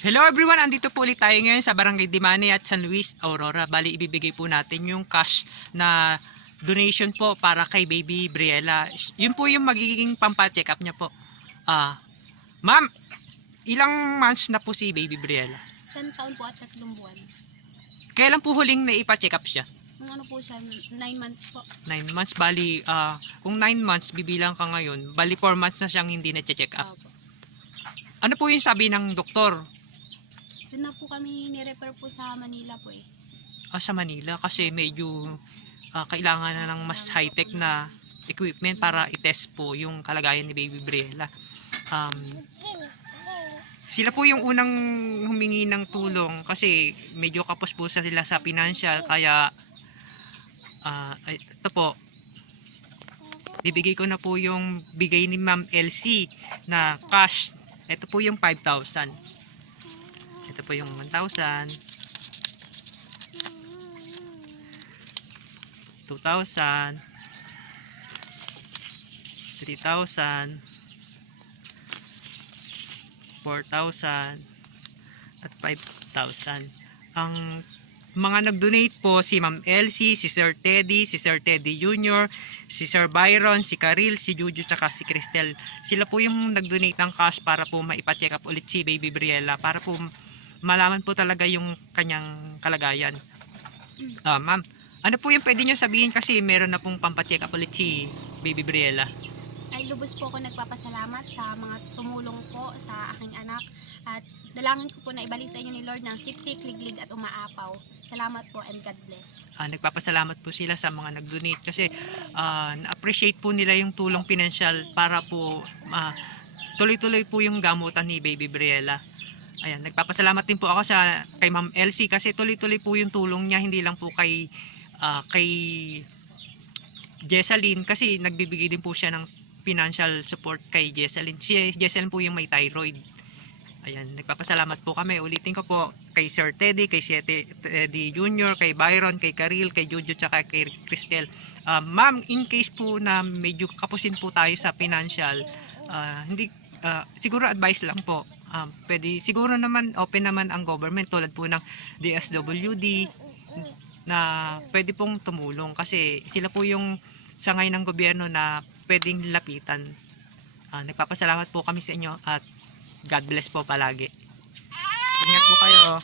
Hello everyone, andito po ulit tayo ngayon sa Barangay Dimane at San Luis, Aurora. Bali, ibibigay po natin yung cash na donation po para kay Baby Briella. Yun po yung magiging pampa-check up niya po. Ma'am, ilang months na po si Baby Briella? 1 taon po at 3 buwan. Kailan po huling naipa-check up siya? Nung ano po siya, 9 months po. 9 months, bali, kung 9 months bibilang ka ngayon, bali 4 months na siyang hindi na-check up. Opo. Ano po yung sabi ng doktor? Doon na po kami ni-refer po sa Manila po eh. Sa Manila kasi medyo kailangan na ng mas high-tech na equipment para i-test po yung kalagayan ni Baby Briella. Sila po yung unang humingi ng tulong kasi medyo kapos po sila sa financial, kaya ito po, bibigay ko na po yung bigay ni Ma'am LC na cash. Ito po yung 5,000. Ito po yung 1,000, 2,000, 3,000, 4,000, at 5,000. Ang mga nag-donate po si Ma'am Elsie, si Sir Teddy Jr., si Sir Byron, si Karil, si Juju, tsaka si Cristel. Sila po yung nag-donate ng cash para po maipa-check up ulit si Baby Briella, para po malaman po talaga yung kanyang kalagayan. Ma'am, ano po yung pwede nyo sabihin kasi meron na pong pampacheck up ulit si Baby Briella? Ay lubos po ako nagpapasalamat sa mga tumulong po sa aking anak at dalangin ko po na ibalik sa inyo ni Lord ng siksik, liglig at umaapaw. Salamat po and God bless. Nagpapasalamat po sila sa mga nag-donate kasi na-appreciate po nila yung tulong pinansyal para po tuloy-tuloy po yung gamutan ni Baby Briella. Ayan, nagpapasalamat din po ako kay Ma'am Elsie kasi tuloy-tuloy po yung tulong niya, hindi lang po kay Jessalyn, kasi nagbibigay din po siya ng financial support kay Jessalyn. Si Jessalyn po yung may thyroid. Ayan, nagpapasalamat po kami. Ulitin ko po kay Sir Teddy, kay Sir Teddy Jr., kay Byron, kay Karil, kay Juju, tsaka kay Cristel. Ma'am, in case po na medyo kapusin po tayo sa financial, siguro advice lang po. Pwede, siguro naman open naman ang government tulad po ng DSWD na pwede pong tumulong kasi sila po yung sangay ng gobyerno na pwedeng lapitan. Nagpapasalamat po kami sa inyo at God bless po palagi. Ingat po kayo.